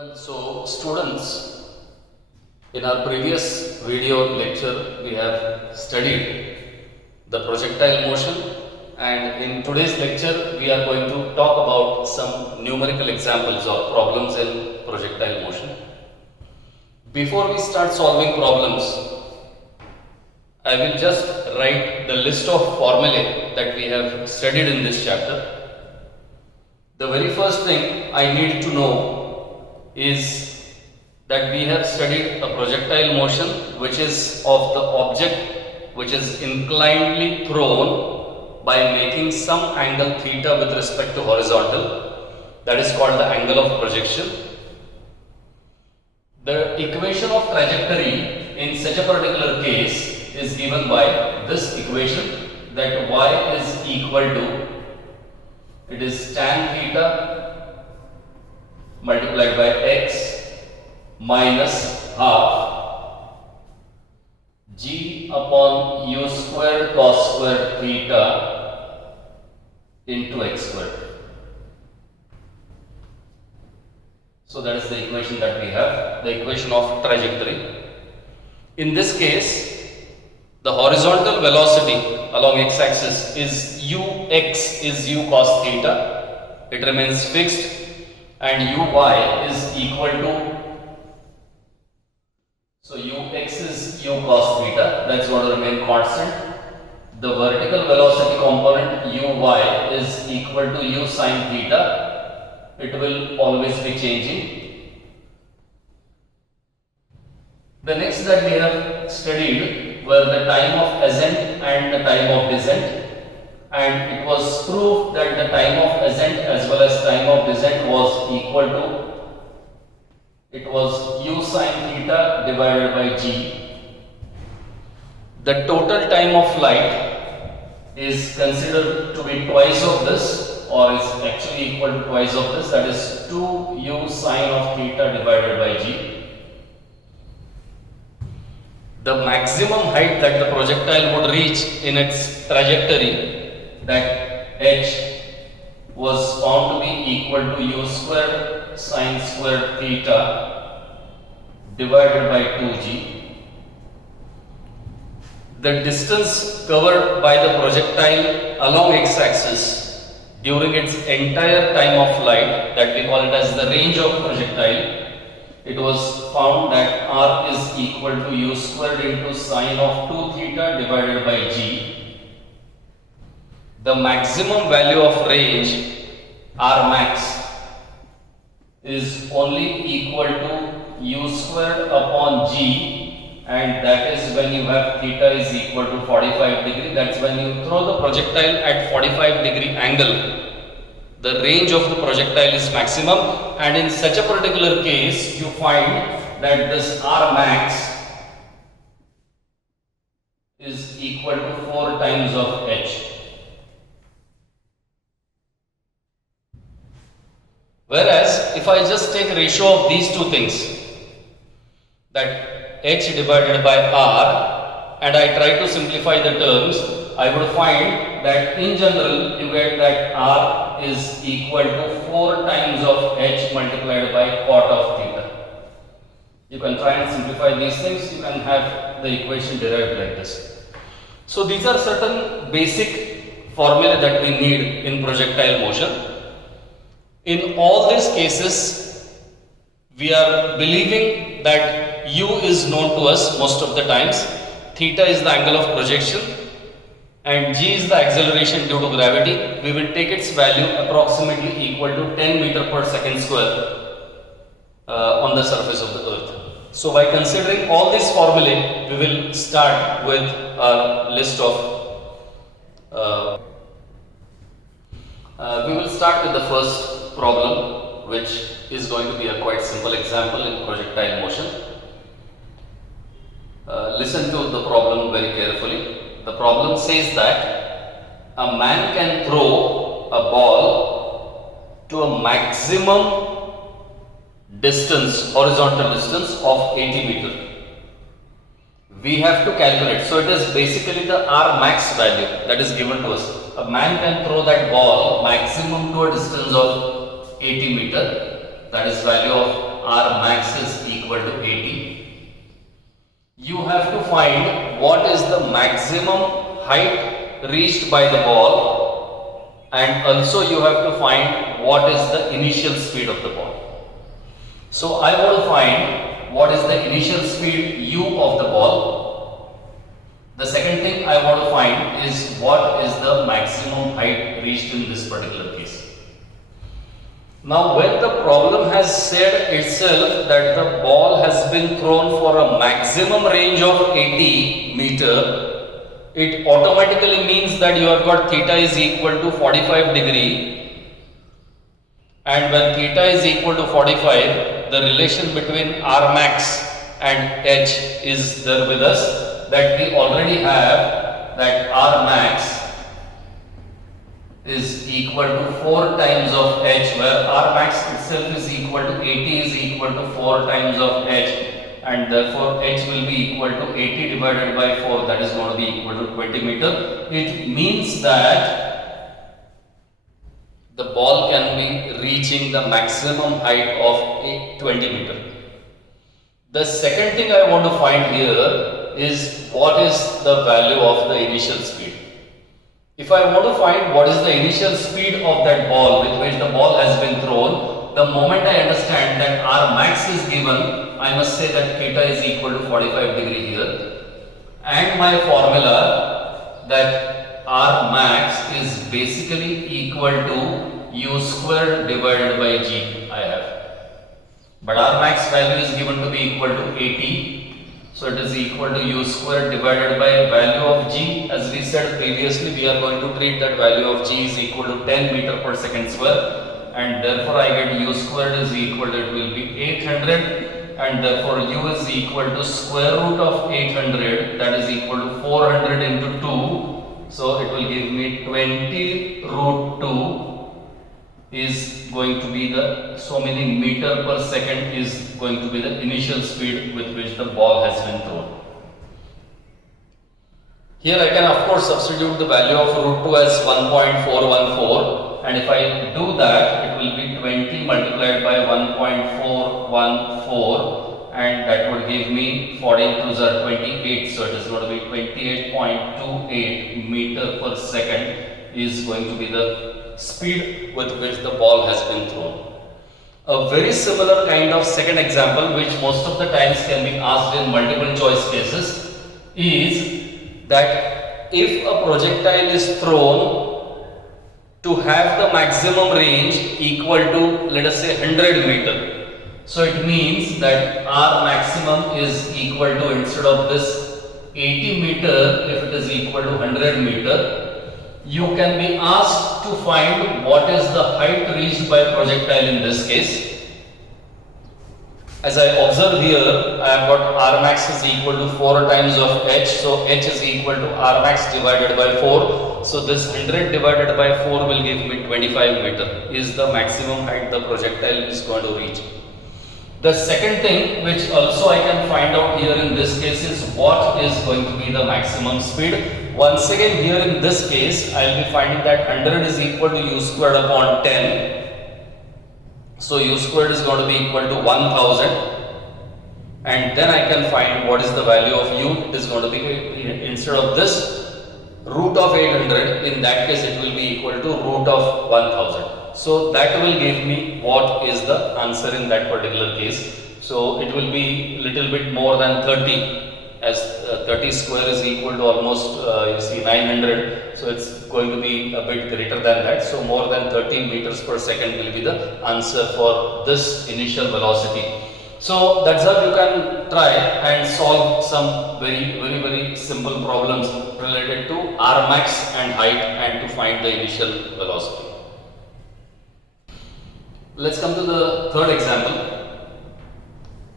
So students, in our previous video lecture we have studied the projectile motion, and in today's lecture we are going to talk about some numerical examples or problems in projectile motion. Before we start solving problems, I will just write the list of formulae that we have studied in this chapter. The very first thing I need to know is that we have studied a projectile motion which is of the object which is inclinedly thrown by making some angle theta with respect to horizontal. That is called the angle of projection. The equation of trajectory in such a particular case is given by this equation, that y is equal to, it is tan theta multiplied by x minus half g upon u square cos square theta into x squared. So that is the equation that we have, the equation of trajectory. In this case, the horizontal velocity along x-axis is ux is u cos theta, it remains fixed, and uy is equal to, so ux is u cos theta, that is going to remain constant. The vertical velocity component uy is equal to u sin theta, it will always be changing. The next that we have studied were the time of ascent and the time of descent, and it was proved that the time of ascent as well as time of descent was equal to, it was u sin theta divided by g. The total time of flight is considered to be twice of this, or is actually equal to twice of this, that is 2 u sin of theta divided by g. The maximum height that the projectile would reach in its trajectory, that h, was found to be equal to u square sin square theta divided by 2g. The distance covered by the projectile along x-axis during its entire time of flight, that we call it as the range of projectile, it was found that r is equal to u squared into sine of 2 theta divided by g. The maximum value of range, r max, is only equal to u squared upon g, and that is when you have theta is equal to 45 degree. That's when you throw the projectile at 45 degree angle. The range of the projectile is maximum, and in such a particular case you find that this r max is equal to 4 times of h. Whereas if I just take a ratio of these two things, that h divided by r, and I try to simplify the terms, I would find that in general you get that r is equal to 4 times of h multiplied by cot of theta. You can try and simplify these things, you can have the equation derived like this. So these are certain basic formulae that we need in projectile motion. In all these cases, we are believing that u is known to us most of the times, theta is the angle of projection, and g is the acceleration due to gravity. We will take its value approximately equal to 10 meter per second square on the surface of the earth. So by considering all these formulae, we will start with a list of we will start with the first problem, which is going to be a quite simple example in projectile motion. Listen to the problem very carefully. The problem says that a man can throw a ball to a maximum distance, horizontal distance of 80 meter. We have to calculate. So it is basically the r max value that is given to us. A man can throw that ball maximum to a distance of 80 meter, that is value of R max is equal to 80. You have to find what is the maximum height reached by the ball, and also you have to find what is the initial speed of the ball. So I want to find what is the initial speed u of the ball. The second thing I want to find is what is the maximum height reached in this particular case. Now when the problem has said itself that the ball has been thrown for a maximum range of 80 meter, it automatically means that you have got theta is equal to 45 degree, and when theta is equal to 45, the relation between R max and h is there with us, that we already have that R max is equal to 4 times of h, where R max itself is equal to 80 is equal to 4 times of h, and therefore h will be equal to 80 divided by 4, that is going to be equal to 20 meter. It means that the ball can be reaching the maximum height of 20 meter. The second thing I want to find here is what is the value of the initial speed. If I want to find what is the initial speed of that ball with which the ball has been thrown, the moment I understand that R max is given, I must say that theta is equal to 45 degree here, and my formula that R max is basically equal to u square divided by g I have. But R max value is given to be equal to 80. So it is equal to u square divided by value of g. As we said previously, we are going to treat that value of g is equal to 10 meter per second square, and therefore I get u squared is equal to, it will be 800, and therefore u is equal to square root of 800, that is equal to 400 into 2. So it will give me 20 root 2 is going to be the so many meter per second is going to be the initial speed with which the ball has been thrown. Here I can of course substitute the value of root 2 as 1.414, and if I do that, it will be 20 multiplied by 1.414, and that would give me 14 2s are 28, so it is going to be 28.28 meter per second is going to be the speed with which the ball has been thrown. A very similar kind of second example, which most of the times can be asked in multiple choice cases, is that if a projectile is thrown to have the maximum range equal to, let us say, 100 meter. So it means that R maximum is equal to, instead of this 80 meter, if it is equal to 100 meter, you can be asked to find what is the height reached by projectile in this case. As I observe here, I have got R max is equal to 4 times of h, so h is equal to R max divided by 4. So this 100 divided by 4 will give me 25 meter is the maximum height the projectile is going to reach. The second thing which also I can find out here in this case is what is going to be the maximum speed. Once again, here in this case, I will be finding that 100 is equal to u squared upon 10. So u squared is going to be equal to 1000, and then I can find what is the value of u. It is going to be, instead of this root of 800, in that case it will be equal to root of 1000. So that will give me what is the answer in that particular case. So it will be little bit more than 30, as 30 square is equal to almost you see 900. So it's going to be a bit greater than that. So more than 30 meters per second will be the answer for this initial velocity. So that's how you can try and solve some very simple problems related to R max and height and to find the initial velocity. Let's come to the third example.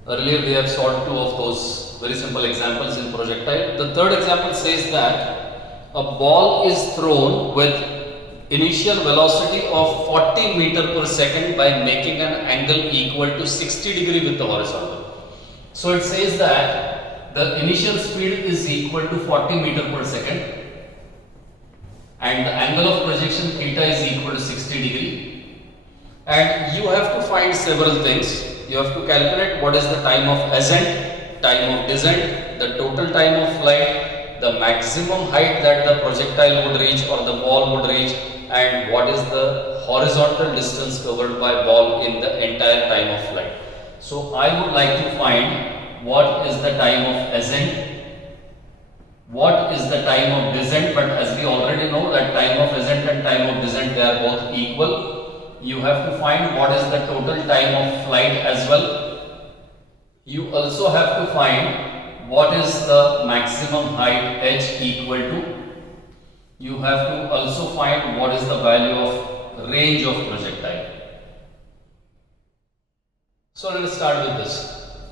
Earlier we have solved two of those very simple examples in projectile. The third example says that a ball is thrown with initial velocity of 40 meter per second by making an angle equal to 60 degree with the horizontal. So it says that the initial speed is equal to 40 meter per second and the angle of projection theta is equal to 60 degree. And you have to find several things. You have to calculate what is the time of ascent, time of descent, the total time of flight, the maximum height that the projectile would reach or the ball would reach, and what is the horizontal distance covered by ball in the entire time of flight. So I would like to find what is the time of ascent, what is the time of descent, but as we already know that time of ascent and time of descent, they are both equal. You have to find what is the total time of flight as well. You also have to find what is the maximum height h equal to. You have to also find what is the value of range of projectile. So let us start with this.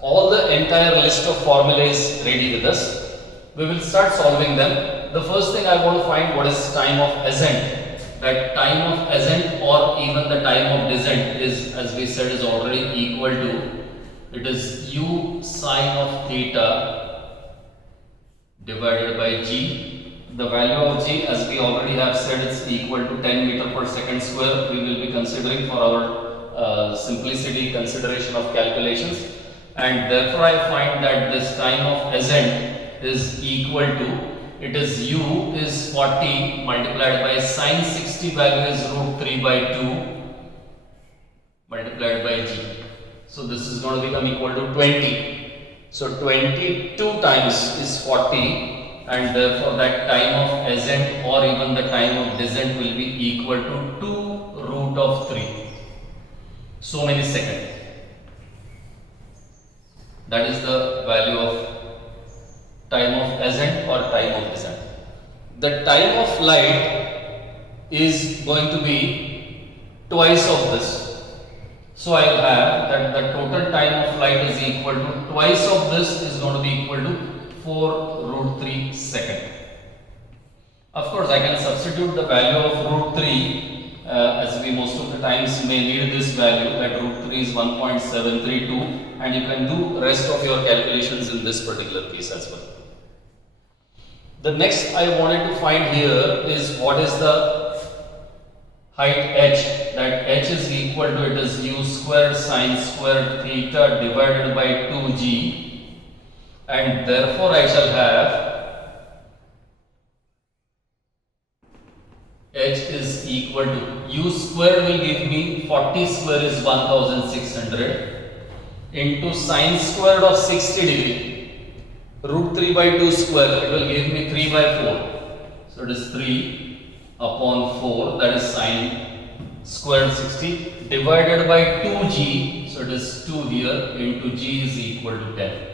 All the entire list of formulae is ready with us. We will start solving them. The first thing I want to find what is time of ascent. That time of ascent or even the time of descent is, as we said, is already equal to, it is u sine of theta divided by g. The value of g, as we already have said, it's equal to 10 meter per second square. We will be considering for our simplicity consideration of calculations, and therefore I find that this time of ascent is equal to, it is u is 40 multiplied by sine 60 value is root 3 by 2 multiplied by g. So this is going to become equal to 20. So 22 times is 40, and therefore that time of ascent or even the time of descent will be equal to 2 root of 3. So many seconds. That is the value of time of ascent or time of descent. The time of flight is going to be twice of this. So I will have that the total time of flight is equal to twice of this is going to be equal to 4 root 3 second. Of course, I can substitute the value of root 3 as we most of the times may need this value, that root 3 is 1.732, and you can do rest of your calculations in this particular case as well. The next I wanted to find here is what is the height h. That h is equal to, it is u squared sine squared theta divided by 2g, and therefore I shall have h is equal to, u squared will give me 40 square is 1600 into sine squared of 60 degree. Root 3 by 2 square, it will give me 3 by 4. So it is 3 upon 4, that is sine squared 60 divided by 2g. So it is 2 here into g is equal to 10.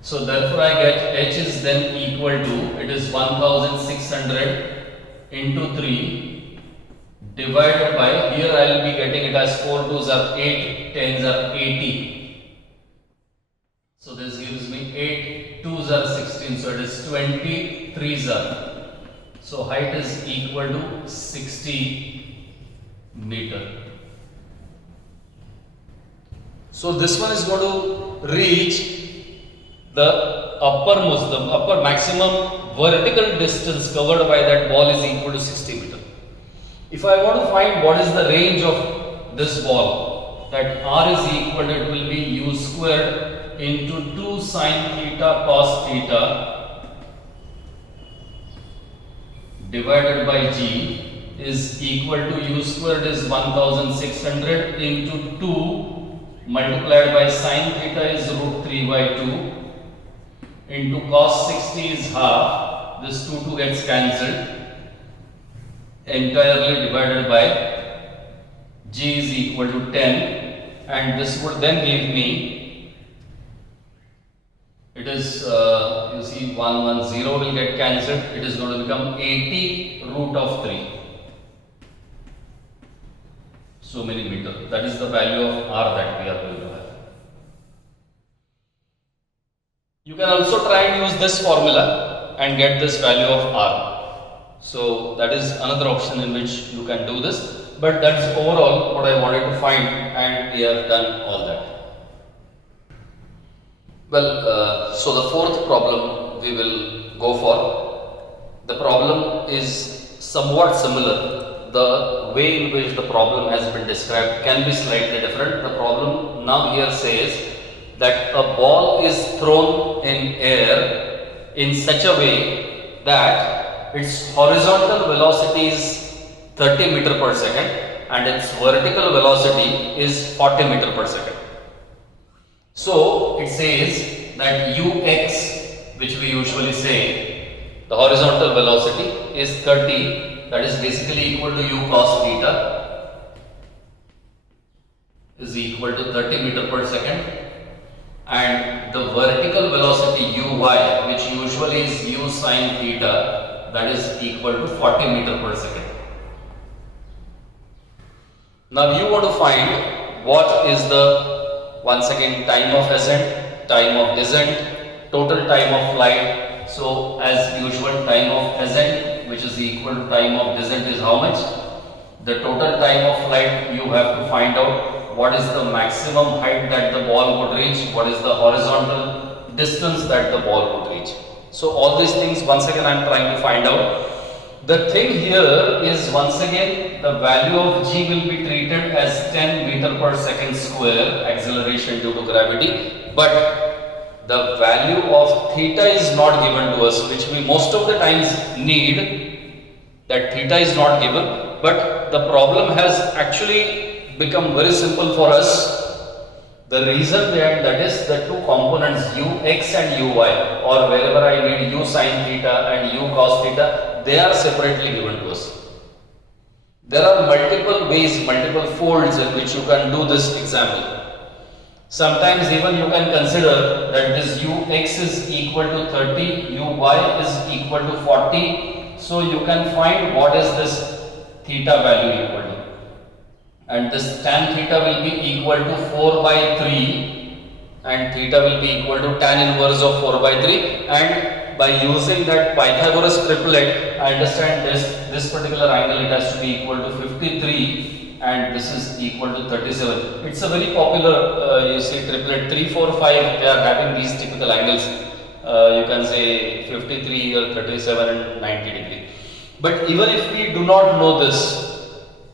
So therefore I get h is then equal to, it is 1600 into 3 divided by, here I will be getting it as 4 2s are 8, 10s are 80. So this gives me 8 2s are 16, so it is 20 3s are. So height is equal to 60 meter. So this one is going to reach the uppermost, the upper maximum vertical distance covered by that ball is equal to 60 meter. If I want to find what is the range of this ball, that r is equal to, it will be u squared into 2 sine theta cos theta divided by g is equal to, u squared is 1600 into 2 multiplied by sine theta is root 3 by 2 into cos 60 is half, this 2 gets cancelled, entirely divided by g is equal to 10, and this would then give me, it is you see 110 will get cancelled, it is going to become 80 root of 3. So many meter. That is the value of r that we are going to have. You can also try and use this formula and get this value of r. So that is another option in which you can do this, but that's overall what I wanted to find, and we have done all that. Well, so the fourth problem we will go for. The problem is somewhat similar. the way in which the problem has been described can be slightly different. The problem now here says that a ball is thrown in air in such a way that its horizontal velocity is 30 meter per second and its vertical velocity is 40 meter per second. So it says that ux, which we usually say, the horizontal velocity is 30, that is basically equal to u cos theta, is equal to 30 meter per second, and the vertical velocity uy, which usually is u sin theta, that is equal to 40 meter per second. Now you want to find what is the, once again, time of ascent, time of descent, total time of flight. So as usual, time of ascent, which is equal to time of descent, is how much? The total time of flight, you have to find out what is the maximum height that the ball would reach, what is the horizontal distance that the ball would reach. So all these things once again I am trying to find out. The thing here is, once again, the value of g will be treated as 10 meter per second square acceleration due to gravity, but the value of theta is not given to us, which we most of the times need. That theta is not given, but the problem has actually become very simple for us. The reason behind that is the two components ux and uy, or wherever I need u sin theta and u cos theta, they are separately given to us. There are multiple ways, multiple folds in which you can do this example. Sometimes even you can consider that this ux is equal to 30, uy is equal to 40. So you can find what is this theta value equal to. And this tan theta will be equal to 4 by 3 and theta will be equal to tan inverse of 4 by 3, and by using that Pythagoras triplet, I understand this particular angle, it has to be equal to 53 and this is equal to 37. It's a very popular, you see, triplet 3, 4, 5, they are having these typical angles. You can say 53 or 37 and 90 degree. But even if we do not know this,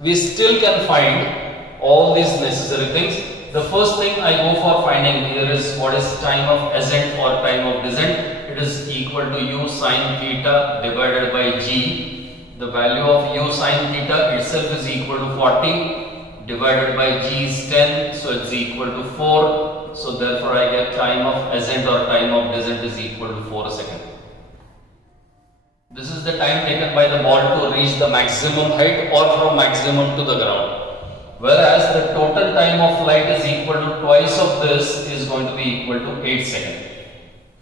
we still can find all these necessary things. The first thing I go for finding here is what is time of ascent or time of descent. It is equal to u sin theta divided by g. The value of u sin theta itself is equal to 40 divided by g is 10, so it's equal to 4. So therefore I get time of ascent or time of descent is equal to 4 seconds. This is the time taken by the ball to reach the maximum height or from maximum to the ground. Whereas the total time of flight is equal to twice of this, is going to be equal to 8 seconds.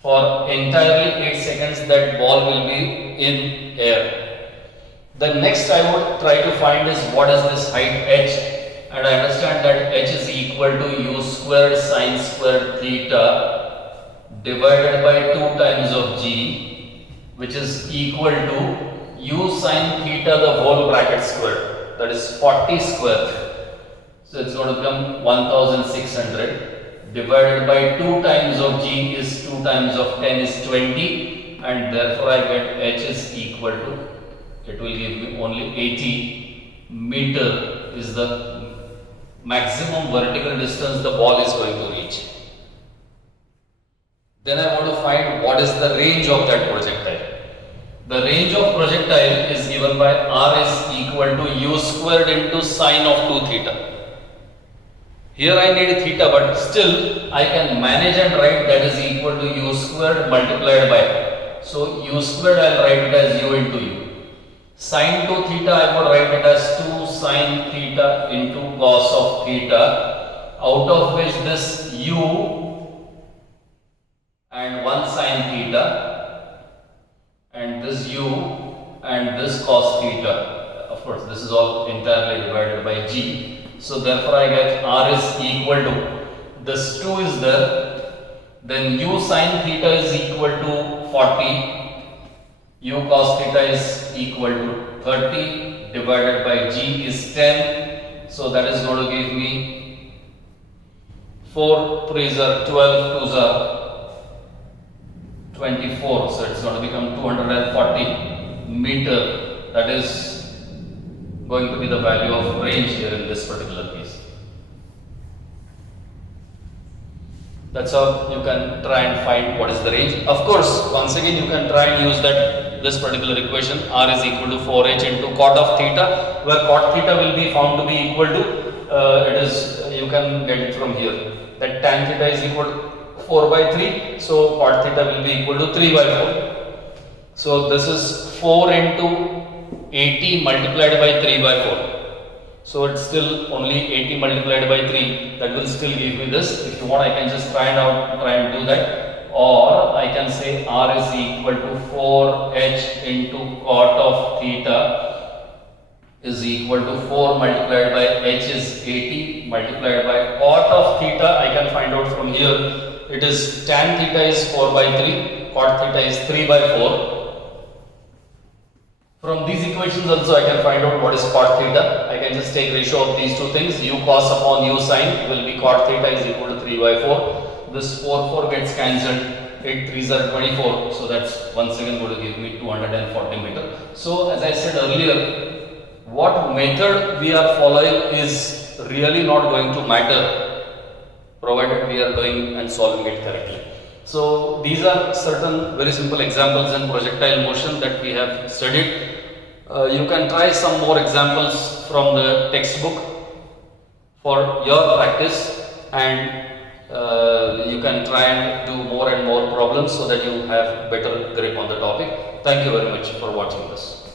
For entirely 8 seconds that ball will be in air. The next I would try to find is what is this height h, and I understand that h is equal to u squared sin squared theta divided by 2 times of g, which is equal to u sin theta the whole bracket square, that is 40 square. So it's going to become 1600 divided by 2 times of g is 2 times of 10 is 20, and therefore I get h is equal to, it will give me only 80 meter is the maximum vertical distance the ball is going to reach. Then I want to find what is the range of that projectile. The range of projectile is given by r is equal to u squared into sine of 2 theta. Here I need theta, but still I can manage and write that is equal to u squared multiplied by. So u squared I will write it as u into u. Sine 2 theta I would write it as 2 sine theta into cos of theta, out of which this u and 1 sine theta and this u and this cos theta. Of course, this is all entirely divided by g. So therefore I get r is equal to, this 2 is there, then u sin theta is equal to 40, u cos theta is equal to 30 divided by g is 10. So that is going to give me 4 3s are 12, 2s are 24. So it's going to become 240 meter, that is going to be the value of range here in this particular case. That's how you can try and find what is the range. Of course, once again you can try and use this particular equation, r is equal to 4h into cot of theta, where cot theta will be found to be equal to, you can get it from here, that tan theta is equal to 4 by 3, so cot theta will be equal to 3 by 4. So this is 4 into 80 multiplied by 3 by 4. So it's still only 80 multiplied by 3, that will still give me this. If you want, I can just try and do that, or I can say r is equal to 4h into cot of theta is equal to 4 multiplied by h is 80 multiplied by cot of theta. I can find out from here, it is tan theta is 4 by 3, cot theta is 3 by 4. From these equations also I can find out what is cot theta. I can just take ratio of these two things, u cos upon u sin will be cot theta is equal to 3 by 4. This 4 gets cancelled, 8 3s are 24, so that's once again going to give me 240 meter. So as I said earlier, what method we are following is really not going to matter, provided we are doing and solving it correctly. So these are certain very simple examples in projectile motion that we have studied. You can try some more examples from the textbook for your practice, and you can try and do more and more problems so that you have better grip on the topic. Thank you very much for watching this.